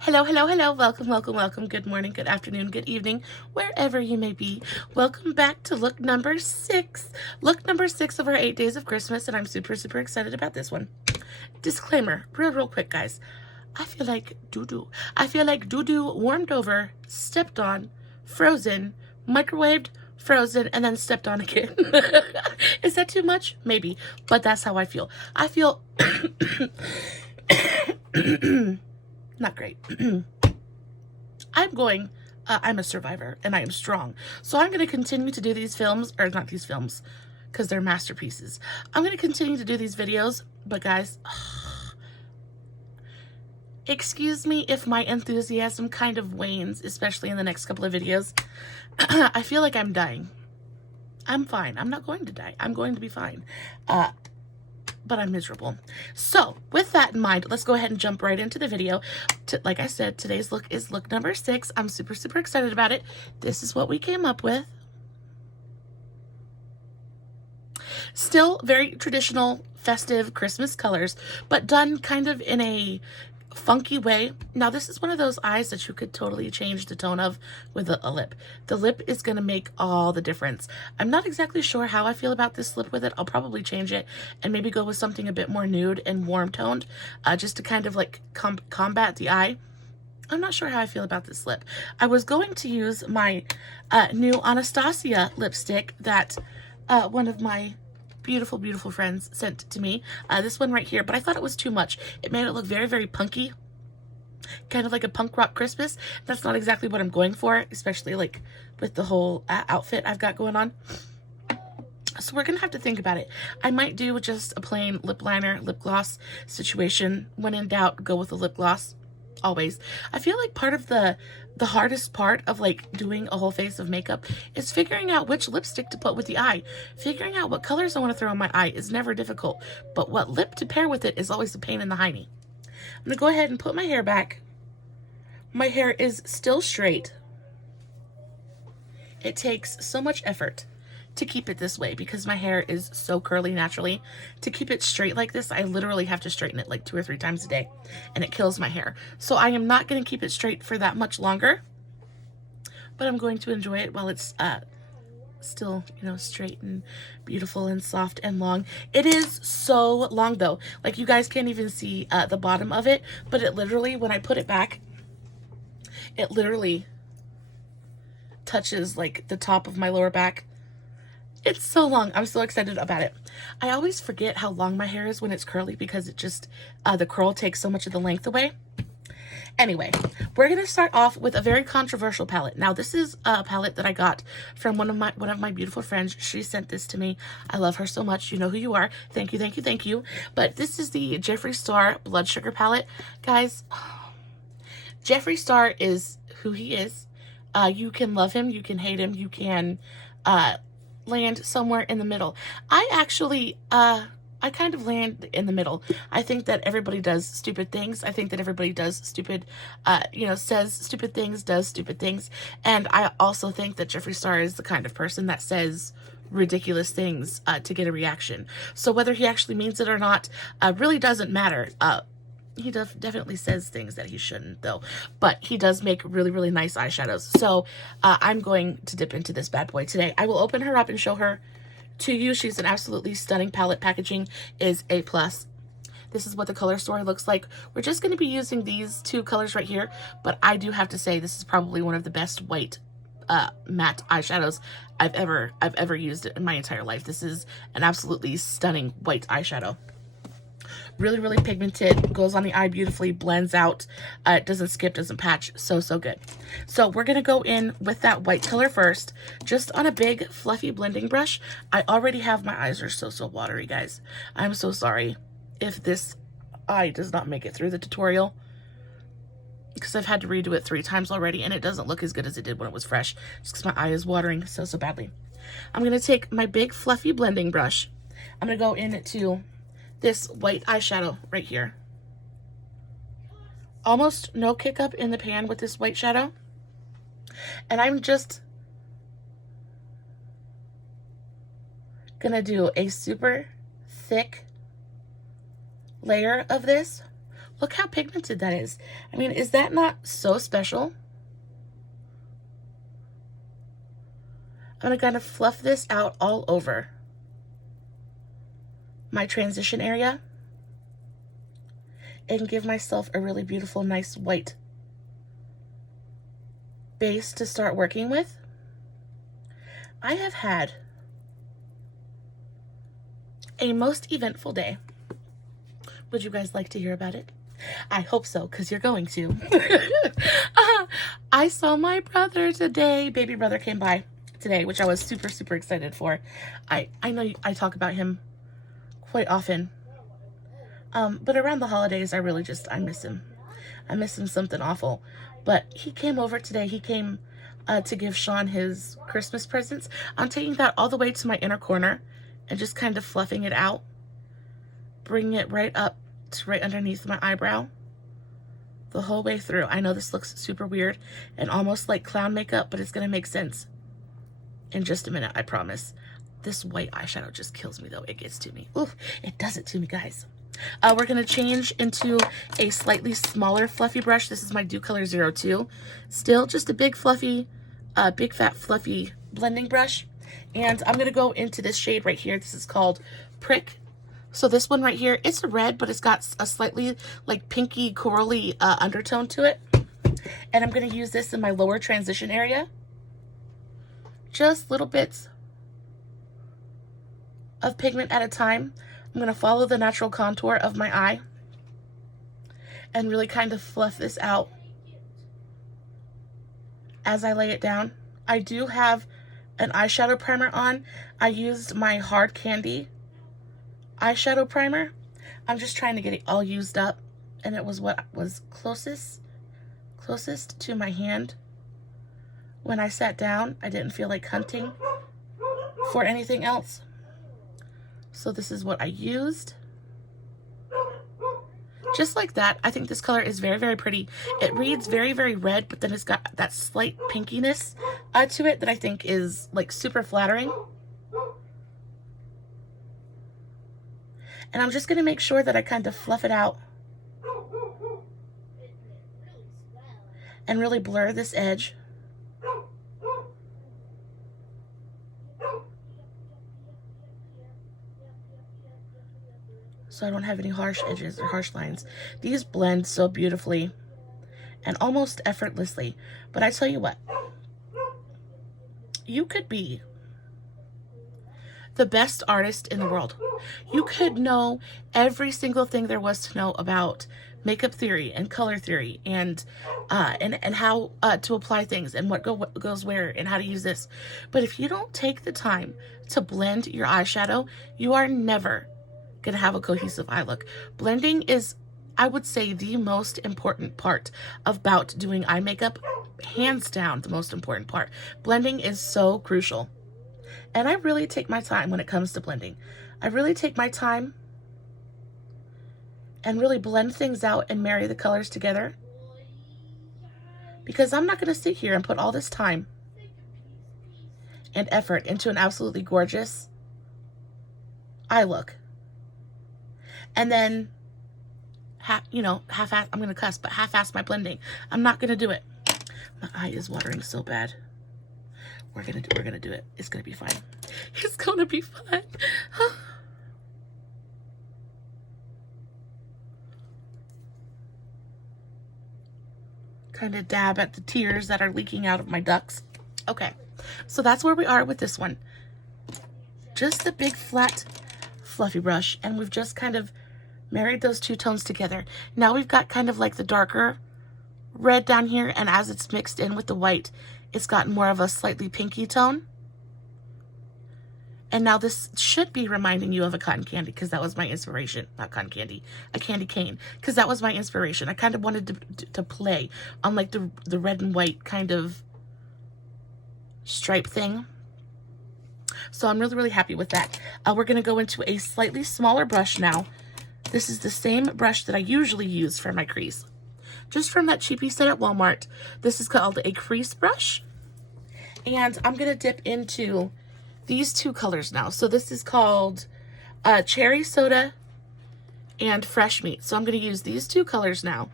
Hello, hello, hello. Welcome, welcome, welcome. Good morning, good afternoon, good evening, wherever you may be. Welcome back to look number 6. Look number 6 of our 8 days of Christmas, and I'm super, super excited about this one. Disclaimer, real quick, guys. I feel like doo-doo. I feel like doo-doo warmed over, stepped on, frozen, microwaved, frozen, and then stepped on again. Is that too much? Maybe, but that's how I feel. I feel not great. I'm a survivor and I am strong. So I'm going to continue to do these films, or not these films, because they're masterpieces. I'm going to continue to do these videos, but guys, excuse me if my enthusiasm kind of wanes, especially in the next couple of videos. I feel like I'm dying. I'm fine. I'm not going to die. I'm going to be fine. But I'm miserable. So with that in mind, let's go ahead and jump right into the video. Like I said, today's look is look number 6. I'm super, super excited about it. This is what we came up with. Still very traditional, festive Christmas colors, but done kind of in a funky way. Now this is one of those eyes that you could totally change the tone of with a lip. The lip is going to make all the difference. I'm not exactly sure how I feel about this lip with it. I'll probably change it and maybe go with something a bit more nude and warm toned, just to kind of like combat the eye. I'm not sure how I feel about this lip. I was going to use my new Anastasia lipstick that one of my beautiful friends sent to me, this one right here, but I thought it was too much. It made it look very, very punky, kind of like a punk rock Christmas. That's not exactly what I'm going for, especially like with the whole outfit I've got going on. So we're gonna have to think about it. I might do just a plain lip liner, lip gloss situation. When in doubt, go with a lip gloss. Always. I feel like part of the hardest part of like doing a whole face of makeup is figuring out which lipstick to put with the eye. Figuring out what colors I want to throw on my eye is never difficult, but what lip to pair with it is always a pain in the hiney. I'm gonna go ahead and put my hair back. My hair is still straight. It takes so much effort to keep it this way because my hair is so curly naturally. To keep it straight like this, I literally have to straighten it like 2 or 3 times a day, and it kills my hair. So I am not going to keep it straight for that much longer, but I'm going to enjoy it while it's still, you know, straight and beautiful and soft and long. It is so long though. Like you guys can't even see the bottom of it, but it literally, when I put it back, it literally touches like the top of my lower back. It's so long. I'm so excited about it. I always forget how long my hair is when it's curly because it just, the curl takes so much of the length away. Anyway, we're going to start off with a very controversial palette. Now, this is a palette that I got from one of my beautiful friends. She sent this to me. I love her so much. You know who you are. Thank you, thank you, thank you. But this is the Jeffree Star Blood Sugar palette. Guys, Jeffree Star is who he is. You can love him. You can hate him. You can, land somewhere in the middle. I actually, I kind of land in the middle. I think that everybody does stupid things. I think that everybody does stupid, you know, says stupid things, does stupid things. And I also think that Jeffree Star is the kind of person that says ridiculous things to get a reaction. So whether he actually means it or not, really doesn't matter. He definitely says things that he shouldn't, though. But he does make really, really nice eyeshadows. So I'm going to dip into this bad boy today. I will open her up and show her to you. She's an absolutely stunning palette. Packaging is A+. This is what the color story looks like. We're just going to be using these 2 colors right here. But I do have to say this is probably one of the best white matte eyeshadows I've ever used in my entire life. This is an absolutely stunning white eyeshadow. Really, really pigmented, goes on the eye beautifully, blends out, it doesn't skip, doesn't patch, so good. So we're going to go in with that white color first, just on a big fluffy blending brush. I already have, my eyes are so watery, guys. I'm so sorry if this eye does not make it through the tutorial, because I've had to redo it 3 times already, and it doesn't look as good as it did when it was fresh, just because my eye is watering so badly. I'm going to take my big fluffy blending brush. I'm going to go into this white eyeshadow right here. Almost no kick up in the pan with this white shadow. And I'm just gonna do a super thick layer of this Look how pigmented that is. I mean, is that not so special? I'm gonna kind of fluff this out all over my transition area and give myself a really beautiful, nice white base to start working with. I have had a most eventful day. Would you guys like to hear about it? I hope so, because you're going to. I saw my brother today. Baby brother came by today, which I was super, super excited for. I know I talk about him quite often. But around the holidays, I miss him. I miss him something awful. But he came over today. He came to give Sean his Christmas presents. I'm taking that all the way to my inner corner and just kind of fluffing it out. Bringing it right up to right underneath my eyebrow. The whole way through. I know this looks super weird and almost like clown makeup, but it's going to make sense in just a minute, I promise. This white eyeshadow just kills me though. It gets to me. Oof, it does it to me, guys. We're going to change into a slightly smaller fluffy brush. This is my Dew Color 02. Still just a big fluffy, big fat fluffy blending brush. And I'm going to go into this shade right here. This is called Prick. So this one right here, it's a red, but it's got a slightly like pinky corally undertone to it. And I'm going to use this in my lower transition area. Just little bits of pigment at a time. I'm going to follow the natural contour of my eye and really kind of fluff this out as I lay it down. I do have an eyeshadow primer on. I used my Hard Candy eyeshadow primer. I'm just trying to get it all used up, and it was what was closest to my hand. When I sat down, I didn't feel like hunting for anything else. So this is what I used. Just like that. I think this color is very, very pretty. It reads very, very red, but then it's got that slight pinkiness to it that I think is like super flattering. And I'm just going to make sure that I kind of fluff it out and really blur this edge. So I don't have any harsh edges or harsh lines. These blend so beautifully and almost effortlessly. But I tell you what, you could be the best artist in the world. You could know every single thing there was to know about makeup theory and color theory and how to apply things and what goes where and how to use this. But if you don't take the time to blend your eyeshadow, you are never gonna have a cohesive eye look. Blending is, I would say, the most important part about doing eye makeup. Hands down, the most important part. Blending is so crucial. And I really take my time when it comes to blending. I really take my time and really blend things out and marry the colors together. Because I'm not going to sit here and put all this time and effort into an absolutely gorgeous eye look. And then, half-ass, I'm going to cuss, but half-ass my blending. I'm not going to do it. My eye is watering so bad. We're gonna do it. It's gonna be fine. It's gonna be fine. Kind of dab at the tears that are leaking out of my ducts. Okay, so that's where we are with this one. Just a big flat fluffy brush, and we've just kind of married those two tones together. Now we've got kind of like the darker red down here, and as it's mixed in with the white, it's gotten more of a slightly pinky tone. And now this should be reminding you of a cotton candy, because that was my inspiration. Not cotton candy, a candy cane, because that was my inspiration. I kind of wanted to play on like the red and white kind of stripe thing. So I'm really, really happy with that. We're going to go into a slightly smaller brush now. This is the same brush that I usually use for my crease. Just from that cheapie set at Walmart. This is called a crease brush. And I'm going to dip into these two colors now. So this is called Cherry Soda and Fresh Meat. So I'm going to use these two colors now.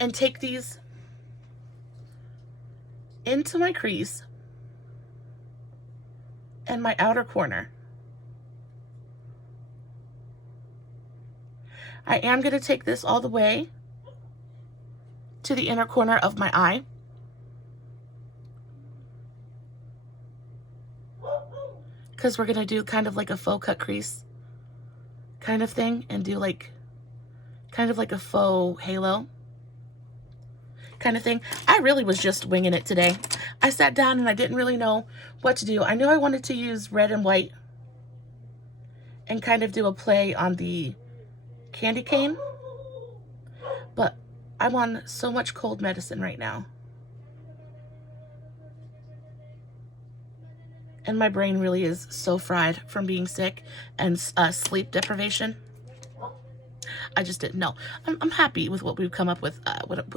And take these into my crease and my outer corner. I am going to take this all the way to the inner corner of my eye. Because we're going to do kind of like a faux cut crease kind of thing and do like kind of like a faux halo kind of thing. I really was just winging it today. I sat down and I didn't really know what to do. I knew I wanted to use red and white and kind of do a play on the candy cane, but I'm on so much cold medicine right now. And my brain really is so fried from being sick and sleep deprivation. I just didn't know. I'm happy with what we've come up with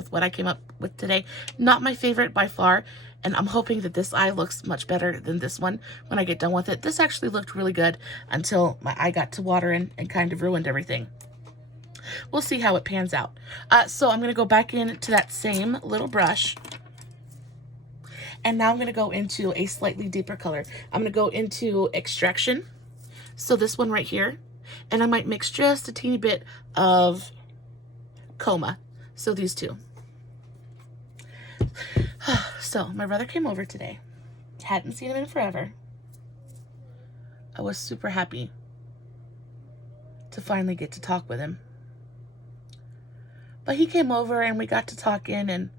what I came up with today. Not my favorite by far, and I'm hoping that this eye looks much better than this one when I get done with it. This actually looked really good until my eye got to watering and kind of ruined everything. We'll see how it pans out. So I'm going to go back into that same little brush. And now I'm going to go into a slightly deeper color. I'm going to go into Extraction. So this one right here. And I might mix just a teeny bit of Coma. So these two. So my brother came over today. Hadn't seen him in forever. I was super happy to finally get to talk with him. But he came over and we got to talking, and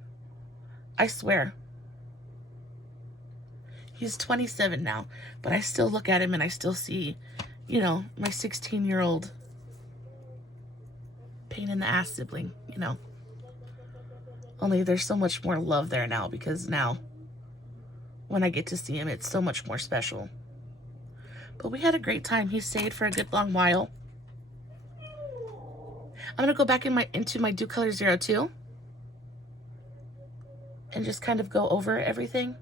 I swear, he's 27 now, but I still look at him and I still see, you know, my 16-year-old pain in the ass sibling, you know. Only there's so much more love there now, because now when I get to see him, it's so much more special. But we had a great time. He stayed for a good long while. I'm going to go back into my Dew Color 02 and just kind of go over everything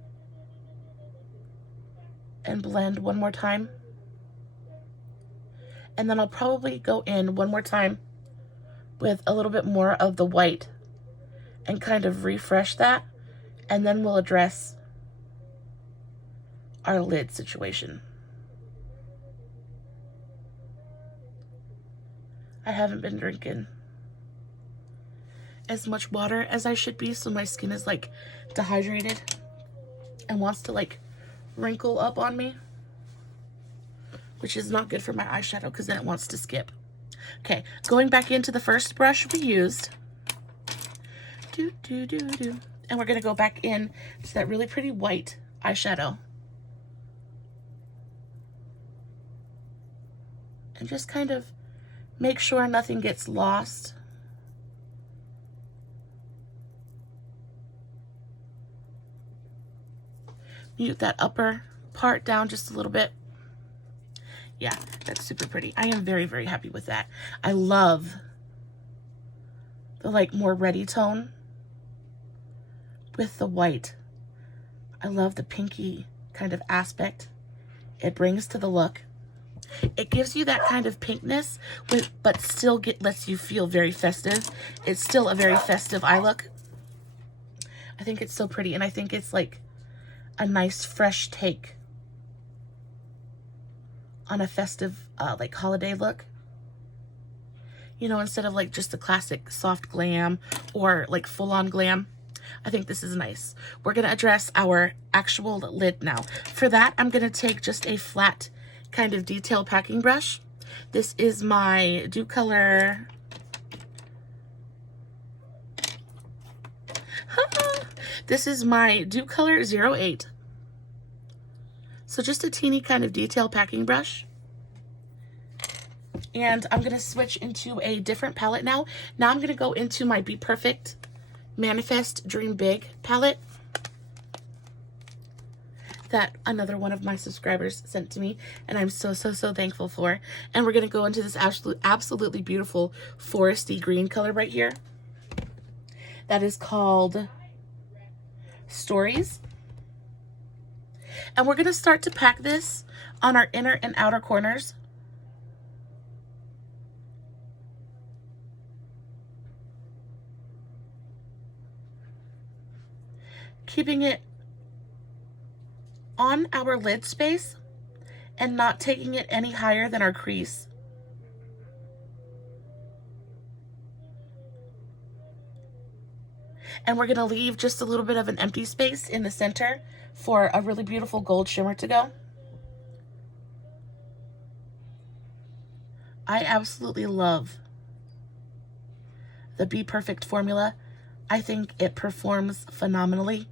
and blend one more time. And then I'll probably go in one more time with a little bit more of the white and kind of refresh that, and then we'll address our lid situation. I haven't been drinking as much water as I should be, so my skin is like dehydrated and wants to like wrinkle up on me, which is not good for my eyeshadow because then it wants to skip. Okay, going back into the first brush we used. And we're gonna go back in to that really pretty white eyeshadow. And just kind of make sure nothing gets lost. Mute that upper part down just a little bit. Yeah, that's super pretty. I am very, very happy with that. I love the like more reddy tone with the white. I love the pinky kind of aspect it brings to the look. It gives you that kind of pinkness, but still lets you feel very festive. It's still a very festive eye look. I think it's so pretty, and I think it's like a nice fresh take on a festive like holiday look. You know, instead of like just the classic soft glam or like full-on glam. I think this is nice. We're going to address our actual lid now. For that, I'm going to take just a flat kind of detail packing brush. This is my Dew Color. This is my Dew Color 08. So just a teeny kind of detail packing brush. And I'm going to switch into a different palette now. Now I'm going to go into my BePerfect Manifest Dream Big palette that another one of my subscribers sent to me, and I'm so thankful for. And we're going to go into this absolutely beautiful foresty green color right here. That is called Stories. And we're going to start to pack this on our inner and outer corners. Keeping it on our lid space and not taking it any higher than our crease. And we're gonna leave just a little bit of an empty space in the center for a really beautiful gold shimmer to go. I absolutely love the BePerfect formula. I think it performs phenomenally.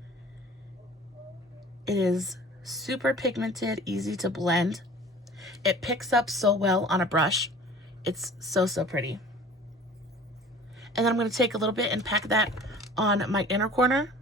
It is super pigmented, easy to blend. It picks up so well on a brush. It's so, so pretty. And then I'm going to take a little bit and pack that on my inner corner.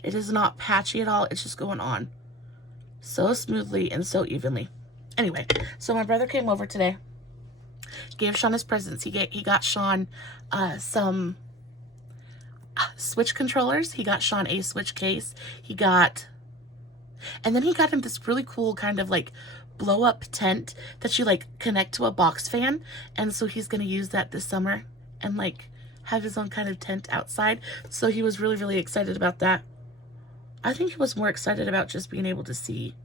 It is not patchy at all. It's just going on so smoothly and so evenly. Anyway, so my brother came over today, gave Sean his presents. He got Sean some switch controllers. He got Sean a switch case. And then he got him this really cool kind of like blow up tent that you like connect to a box fan. And so he's going to use that this summer and like have his own kind of tent outside. So he was really, really excited about that. I think he was more excited about just being able to see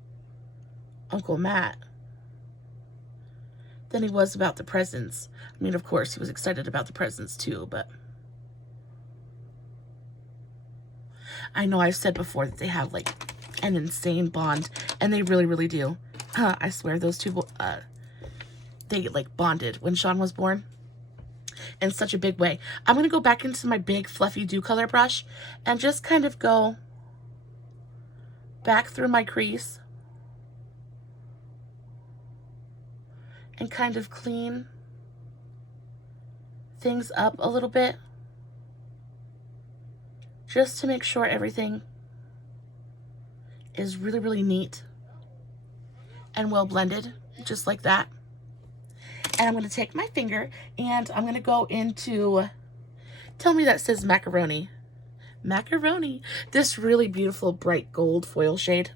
Uncle Matt than he was about the presents. I mean, of course, he was excited about the presents too, but I know I've said before that they have like an insane bond, and they really, really do. I swear those two, they like bonded when Sean was born in such a big way. I'm going to go back into my big fluffy dew color brush and just kind of go back through my crease and kind of clean things up a little bit just to make sure everything is really, really neat and well blended, just like that. And I'm going to take my finger and I'm going to go into, tell me that says macaroni. Macaroni. This really beautiful bright gold foil shade.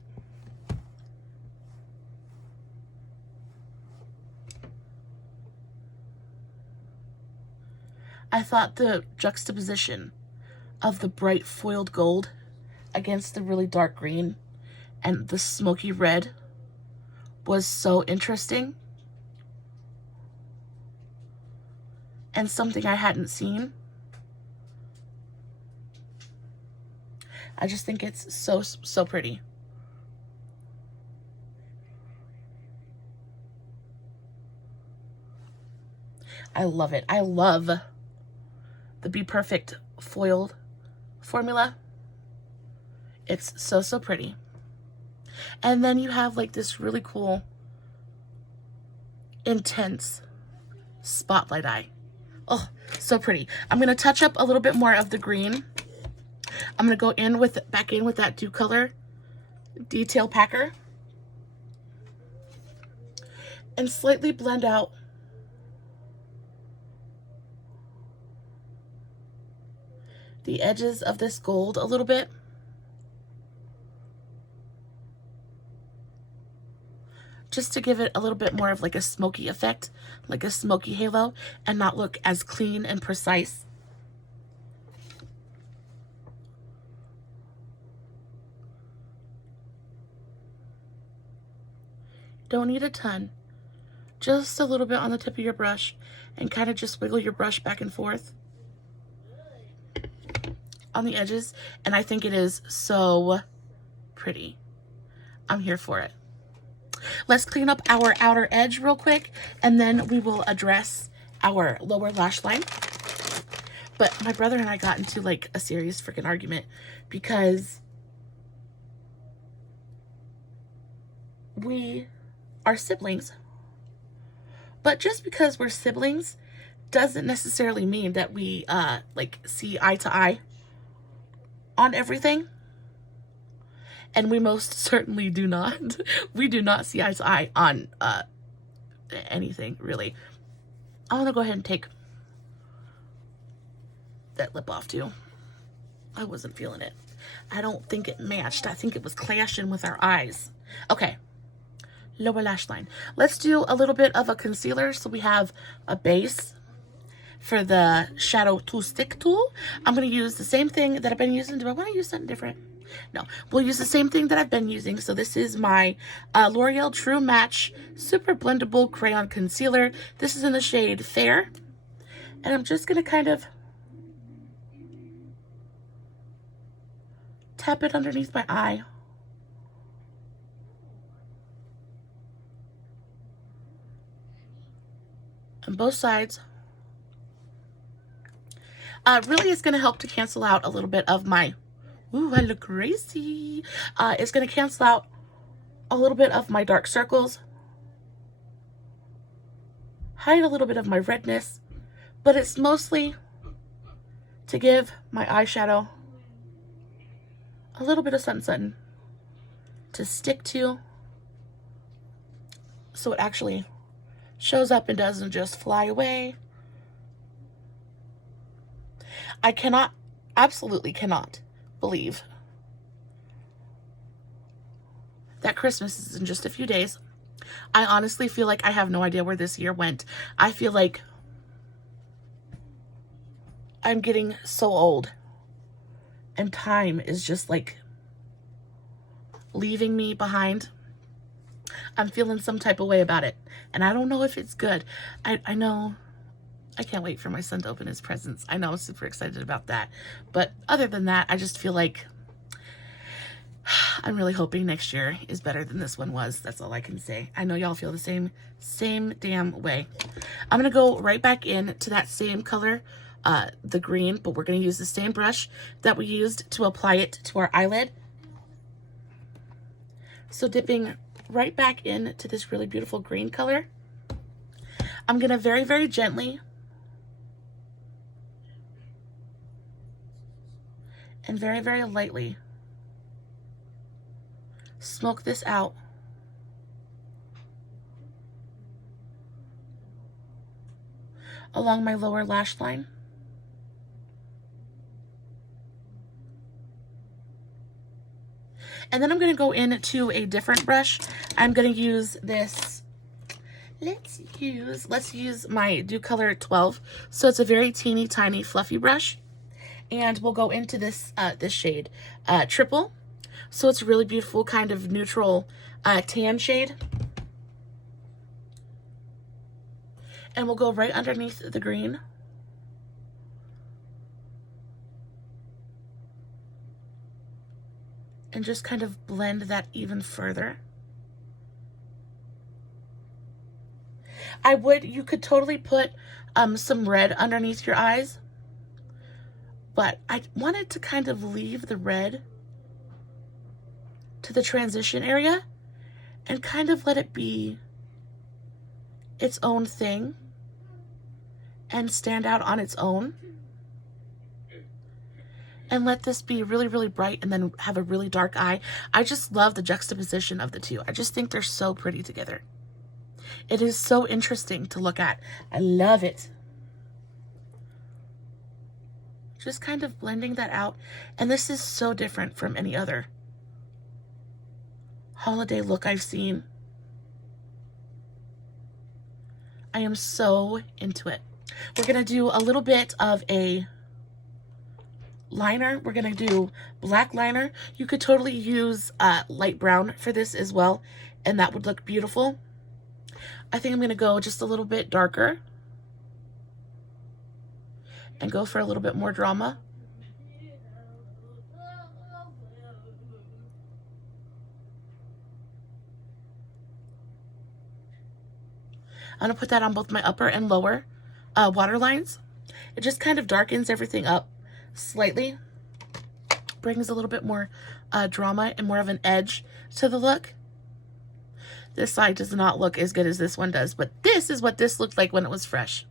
I thought the juxtaposition of the bright foiled gold against the really dark green and the smoky red was so interesting and something I hadn't seen. I just think it's so, so pretty. I love it. I love the BePerfect foiled formula. It's so, so pretty. And then you have like this really cool, intense spotlight eye. Oh, so pretty. I'm going to touch up a little bit more of the green. I'm going to go in with back in with that dew color detail packer and slightly blend out the edges of this gold a little bit. Just to give it a little bit more of like a smoky effect, like a smoky halo, and not look as clean and precise. Don't need a ton, just a little bit on the tip of your brush, and kind of just wiggle your brush back and forth on the edges, and I think it is so pretty. I'm here for it. Let's clean up our outer edge real quick, and then we will address our lower lash line. But my brother and I got into like a serious freaking argument because we are siblings. But just because we're siblings doesn't necessarily mean that we like see eye to eye on everything. And we most certainly do not. We do not see eye to eye on anything, really. I'm gonna go ahead and take that lip off too. I wasn't feeling it. I don't think it matched. I think it was clashing with our eyes. Okay, lower lash line. Let's do a little bit of a concealer so we have a base for the shadow to stick tool. I'm going to use the same thing that I've been using. Do I want to use something different? No, we'll use the same thing that I've been using. So this is my L'Oreal True Match Super Blendable Crayon Concealer. This is in the shade Fair. And I'm just going to kind of tap it underneath my eye. On both sides. Really is going to help to cancel out a little bit of my, ooh, I look crazy. It's going to cancel out a little bit of my dark circles. Hide a little bit of my redness. But it's mostly to give my eyeshadow a little bit of something to stick to, so it actually shows up and doesn't just fly away. I cannot, absolutely cannot believe that Christmas is in just a few days. I honestly feel like I have no idea where this year went. I feel like I'm getting so old and time is just like leaving me behind. I'm feeling some type of way about it, and I don't know if it's good. I know I can't wait for my son to open his presents. I know I'm super excited about that. But other than that, I just feel like I'm really hoping next year is better than this one was. That's all I can say. I know y'all feel the same damn way. I'm going to go right back in to that same color, the green, but we're going to use the same brush that we used to apply it to our eyelid. So dipping right back into this really beautiful green color, I'm going to very, very gently and very, very lightly smoke this out along my lower lash line. And then I'm going to go into a different brush. I'm going to use this. Let's use my Dew Color 12. So it's a very teeny tiny fluffy brush. And we'll go into this this shade, Triple. So it's a really beautiful kind of neutral tan shade. And we'll go right underneath the green. And just kind of blend that even further. You could totally put some red underneath your eyes. But I wanted to kind of leave the red to the transition area and kind of let it be its own thing and stand out on its own. And let this be really, really bright and then have a really dark eye. I just love the juxtaposition of the two. I just think they're so pretty together. It is so interesting to look at. I love it. Just kind of blending that out. And this is so different from any other holiday look I've seen. I am so into it. We're going to do a little bit of a liner. We're going to do black liner. You could totally use light brown for this as well, and that would look beautiful. I think I'm going to go just a little bit darker and go for a little bit more drama. I'm going to put that on both my upper and lower waterlines. It just kind of darkens everything up slightly. Brings a little bit more drama and more of an edge to the look. This side does not look as good as this one does, but this is what this looked like when it was fresh.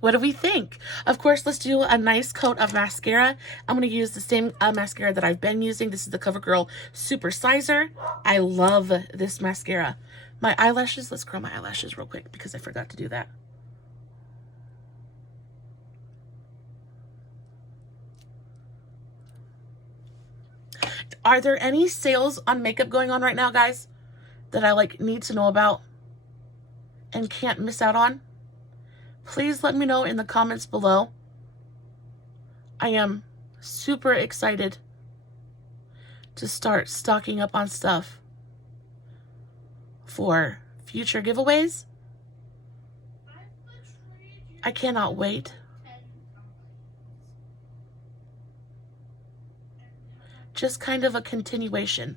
What do we think? Of course, let's do a nice coat of mascara. I'm going to use the same mascara that I've been using. This is the Covergirl Super Sizer. I love this mascara. My eyelashes, let's curl my eyelashes real quick because I forgot to do that. Are there any sales on makeup going on right now, guys, that I like need to know about and can't miss out on? Please let me know in the comments below. I am super excited to start stocking up on stuff for future giveaways. I cannot wait. Just kind of a continuation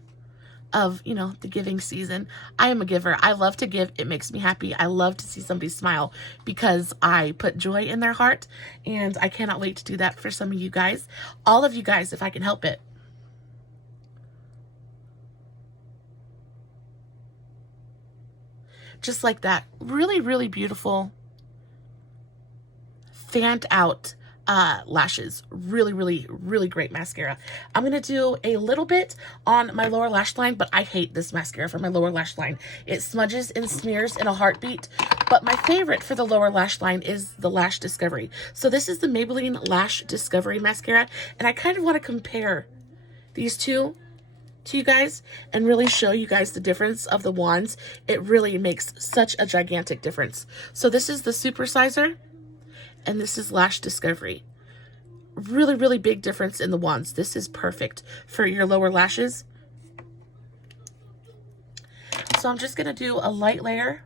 of, you know, the giving season. I am a giver. I love to give. It makes me happy. I love to see somebody smile because I put joy in their heart, and I cannot wait to do that for some of you guys. All of you guys, if I can help it. Just like that. Really, really beautiful, fanned out lashes. Really, really, really great mascara. I'm going to do a little bit on my lower lash line, but I hate this mascara for my lower lash line. It smudges and smears in a heartbeat. But my favorite for the lower lash line is the Lash Discovery. So this is the Maybelline Lash Discovery mascara, and I kind of want to compare these two to you guys and really show you guys the difference of the wands. It really makes such a gigantic difference. So this is the Super Sizer, and this is Lash Discovery. Really, really big difference in the wands. This is perfect for your lower lashes. So I'm just going to do a light layer.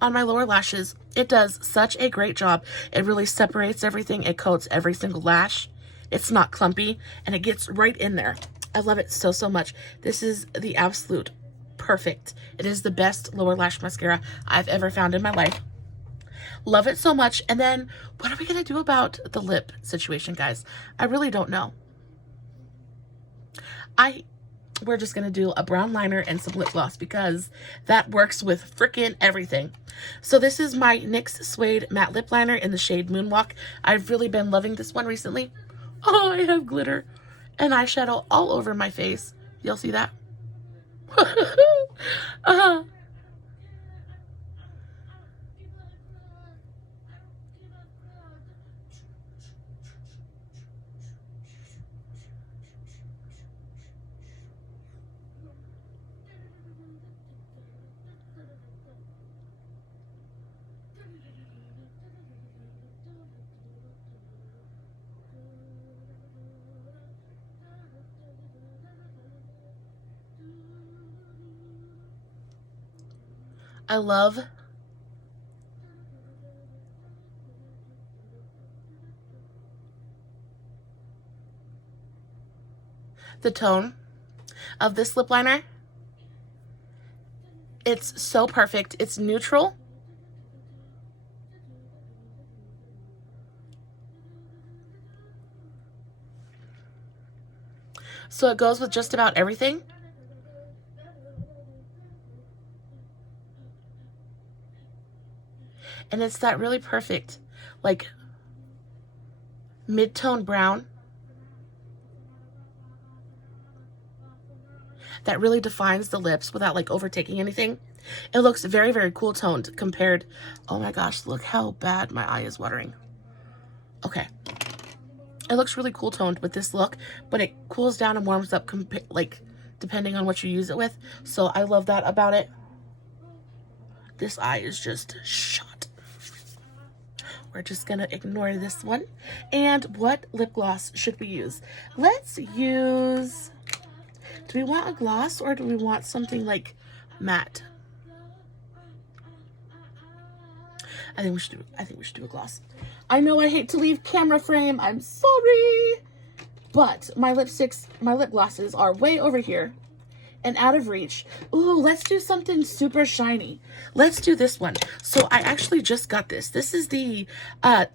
On my lower lashes. It does such a great job. It really separates everything. It coats every single lash. It's not clumpy, and it gets right in there. I love it so, so much. This is the absolute perfect. It is the best lower lash mascara I've ever found in my life. Love it so much. And then what are we going to do about the lip situation, guys? I really don't know. We're just going to do a brown liner and some lip gloss because that works with freaking everything. So this is my NYX Suede Matte Lip Liner in the shade Moonwalk. I've really been loving this one recently. Oh, I have glitter and eyeshadow all over my face. You'll see that? I love the tone of this lip liner. It's so perfect. It's neutral. So it goes with just about everything. And it's that really perfect, like, mid-tone brown that really defines the lips without, like, overtaking anything. It looks very, very cool toned compared. Oh my gosh, look how bad my eye is watering. Okay. It looks really cool toned with this look, but it cools down and warms up, like, depending on what you use it with. So I love that about it. This eye is just shot. We're just gonna ignore this one. And what lip gloss should we use? Let's use, do we want a gloss or do we want something like matte? I think we should do a gloss. I know I hate to leave camera frame. I'm sorry. But my lip glosses are way over here. and out of reach. Ooh, let's do something super shiny. Let's do this one. So I actually just got this. This is the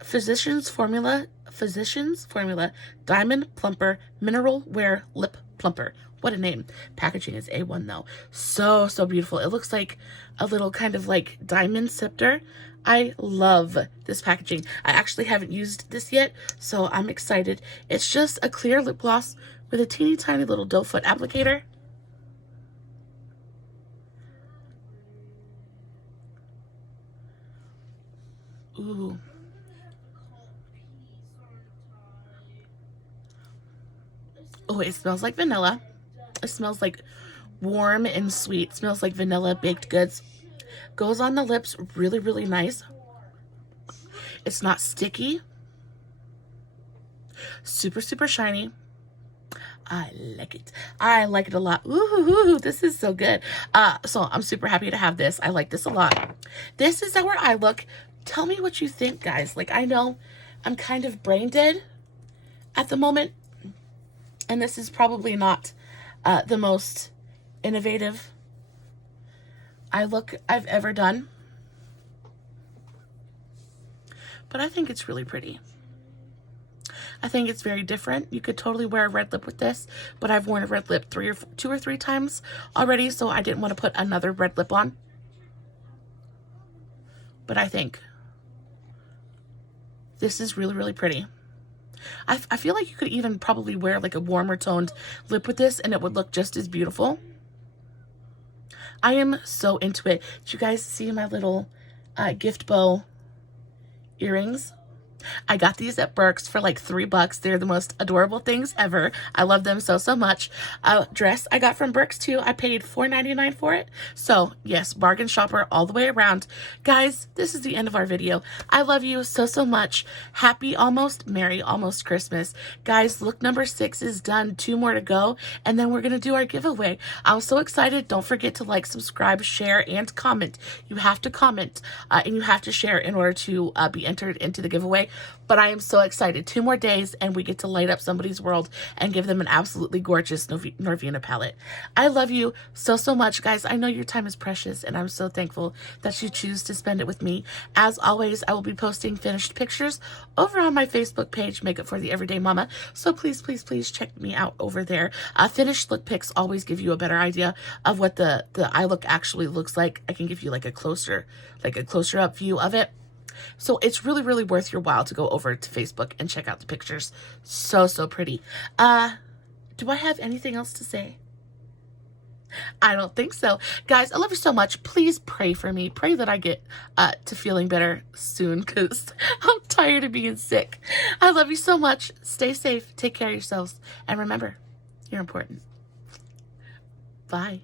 Physicians Formula Diamond Plumper Mineral Wear Lip Plumper. What a name. Packaging is A1 though. So, so beautiful. It looks like a little kind of like diamond scepter. I love this packaging. I actually haven't used this yet, so I'm excited. It's just a clear lip gloss with a teeny tiny little doe foot applicator. Ooh. Oh, it smells like vanilla. It smells like warm and sweet. It smells like vanilla baked goods. Goes on the lips really, really nice. It's not sticky. Super, super shiny. I like it. I like it a lot. Ooh, this is so good. So I'm super happy to have this. I like this a lot. This is how I look. Tell me what you think, guys. Like, I know I'm kind of brain dead at the moment, and this is probably not the most innovative eye look I've ever done, but I think it's really pretty. I think it's very different. You could totally wear a red lip with this, but I've worn a red lip two or three times already, so I didn't want to put another red lip on. But I think this is really, really pretty. I feel like you could even probably wear like a warmer toned lip with this and it would look just as beautiful. I am so into it. Did you guys see my little gift bow earrings? I got these at Burke's for like $3. They're the most adorable things ever. I love them so, so much. Dress I got from Burke's too. I paid $4.99 for it. So yes, bargain shopper all the way around. Guys, this is the end of our video. I love you so, so much. Happy almost, Merry almost Christmas. Guys, look number 6 is done. 2 more to go. And then we're going to do our giveaway. I'm so excited. Don't forget to like, subscribe, share, and comment. You have to comment and you have to share in order to be entered into the giveaway. But I am so excited. 2 more days and we get to light up somebody's world and give them an absolutely gorgeous Norvina palette. I love you so, so much, guys. I know your time is precious and I'm so thankful that you choose to spend it with me. As always, I will be posting finished pictures over on my Facebook page, Makeup for the Everyday Mama. So please, please, please check me out over there. Finished look pics always give you a better idea of what the eye look actually looks like. I can give you like a closer up view of it. So it's really, really worth your while to go over to Facebook and check out the pictures. So, so pretty. Do I have anything else to say? I don't think so. Guys, I love you so much. Please pray for me. Pray that I get to feeling better soon because I'm tired of being sick. I love you so much. Stay safe. Take care of yourselves. And remember, you're important. Bye.